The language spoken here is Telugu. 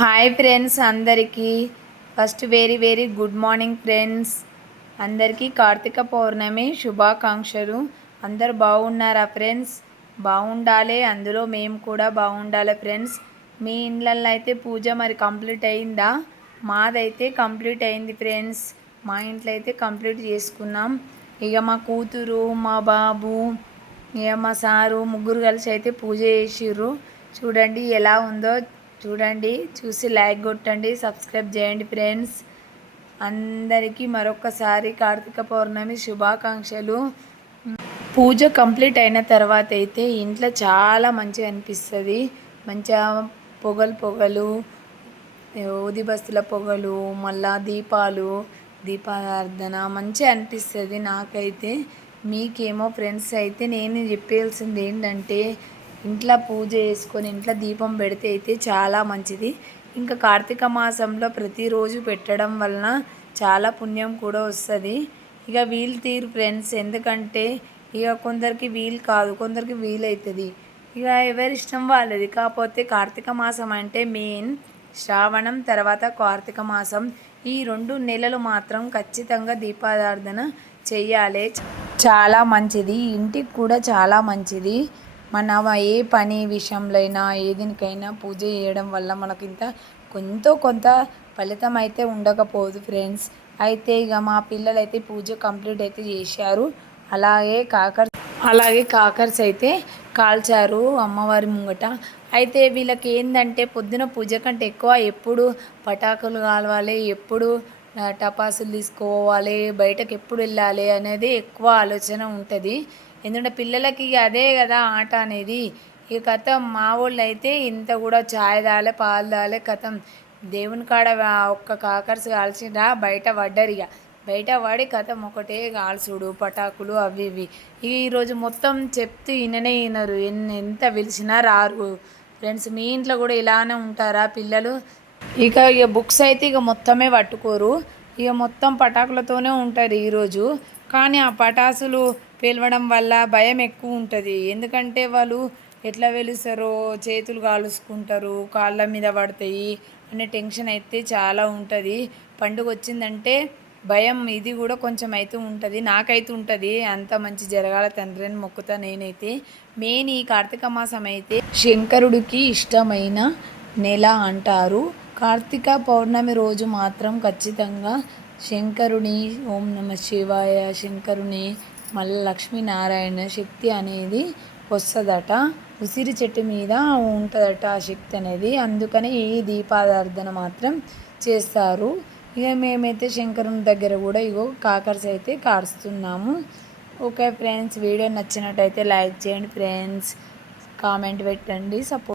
హాయ్ ఫ్రెండ్స్ అందరికీ first very good morning friends. అందరికీ కార్తీక పౌర్ణమి శుభాకాంక్షలు. అందరు బాగున్నారా ఫ్రెండ్స్? బాగుండాలి, అందులో మేము కూడా బాగుండాలి ఫ్రెండ్స్. మీ ఇళ్ళల్లో అయితే పూజ మరి కంప్లీట్ అయిందా? మాదైతే కంప్లీట్ అయింది ఫ్రెండ్స్. మా ఇంట్లో అయితే కంప్లీట్ చేసుకున్నాం. ఇక మా కూతురు, మా బాబు, ఇక మా సారు ముగ్గురు కలిసి అయితే పూజ చేసిర్రు. చూడండి ఎలా ఉందో చూడండి, చూసి లైక్ కొట్టండి, సబ్స్క్రైబ్ చేయండి ఫ్రెండ్స్. అందరికీ మరొకసారి కార్తీక పౌర్ణమి శుభాకాంక్షలు. పూజ కంప్లీట్ అయిన తర్వాత అయితే ఇంట్లో చాలా మంచిగా అనిపిస్తుంది. మంచిగా పొగలు ఊదిబస్తుల పొగలు, మళ్ళా దీపారాధన మంచిగా అనిపిస్తుంది నాకైతే. మీకేమో ఫ్రెండ్స్ అయితే నేను చెప్పాల్సింది ఏంటంటే, ఇంట్లో పూజ చేసుకొని ఇంట్లో దీపం పెడితే అయితే చాలా మంచిది. ఇంకా కార్తీక మాసంలో ప్రతిరోజు పెట్టడం వలన చాలా పుణ్యం కూడా వస్తుంది. ఇక వీలు తీరు ఫ్రెండ్స్, ఎందుకంటే ఇక కొందరికి వీలు కాదు, కొందరికి వీలవుతుంది. ఇక ఎవరిష్టం వాళ్ళది. కాకపోతే కార్తీక మాసం అంటే మెయిన్ శ్రావణం తర్వాత కార్తీక మాసం, ఈ 2 నెలలు మాత్రం ఖచ్చితంగా దీపారాధన చెయ్యాలి. చాలా మంచిది, ఇంటికి కూడా చాలా మంచిది. మన ఏ పని విషయంలో అయినా ఏదికైనా పూజ చేయడం వల్ల మనకి కొంత ఫలితం అయితే ఉండకపోదు ఫ్రెండ్స్. అయితే ఇక మా పిల్లలు అయితే పూజ కంప్లీట్ అయితే చేశారు. అలాగే కాకర్స్ అయితే కాల్చారు అమ్మవారి ముంగట. అయితే వీళ్ళకి ఏంటంటే పొద్దున పూజ కంటే ఎక్కువ ఎప్పుడు పటాకులు కాలవాలి, ఎప్పుడు టపాసులు తీసుకోవాలి, బయటకు ఎప్పుడు వెళ్ళాలి అనేది ఎక్కువ ఆలోచన ఉంటుంది. ఎందుకంటే పిల్లలకి అదే కదా ఆట అనేది. ఈ కథం మా వాళ్ళు అయితే ఇంత కూడా చాయ్ తాలే, పాలు తాలే, కథం దేవుని కాడ ఒక్క కాకర్స్ కాల్చిండ్రా బయట పడ్డారు. ఇక బయట పడి కథం ఒకటే కాల్చుడు, పటాకులు అవి ఇవి. ఈరోజు మొత్తం చెప్తూ వినరు, ఎంత పిలిచినా రారు ఫ్రెండ్స్. మీ ఇంట్లో కూడా ఇలానే ఉంటారా పిల్లలు? ఇక బుక్స్ అయితే ఇక మొత్తమే పట్టుకోరు, ఇక మొత్తం పటాకులతోనే ఉంటారు ఈరోజు. కానీ ఆ పటాసులు పేలవడం వల్ల భయం ఎక్కువ ఉంటుంది. ఎందుకంటే వాళ్ళు ఎట్లా వెలుస్తారో, చేతులు కాలుసుకుంటారు, కాళ్ళ మీద పడతాయి అనే టెన్షన్ అయితే చాలా ఉంటుంది. పండుగ వచ్చిందంటే భయం ఇది కూడా కొంచెం అయితే ఉంటుంది, నాకైతే ఉంటుంది. అంత మంచి జరగాల తండ్రి అని మొక్కుతా నేనైతే. మెయిన్ ఈ కార్తీక మాసం అయితే శంకరుడికి ఇష్టమైన నెల అంటారు. కార్తీక పౌర్ణమి రోజు మాత్రం ఖచ్చితంగా శంకరుని ఓం నమ శివాయ, శంకరుని మళ్ళీ లక్ష్మీనారాయణ శక్తి అనేది వస్తుందట. ఉసిరి చెట్టు మీద ఉంటుందట ఆ శక్తి అనేది. అందుకని ఈ దీపారాధన మాత్రం చేస్తారు. ఇక మేమైతే శంకరుని దగ్గర కూడా కాకర్స్ అయితే కారుస్తున్నాము. ఓకే ఫ్రెండ్స్, వీడియో నచ్చినట్టయితే లైక్ చేయండి ఫ్రెండ్స్, కామెంట్ పెట్టండి, సపోర్ట్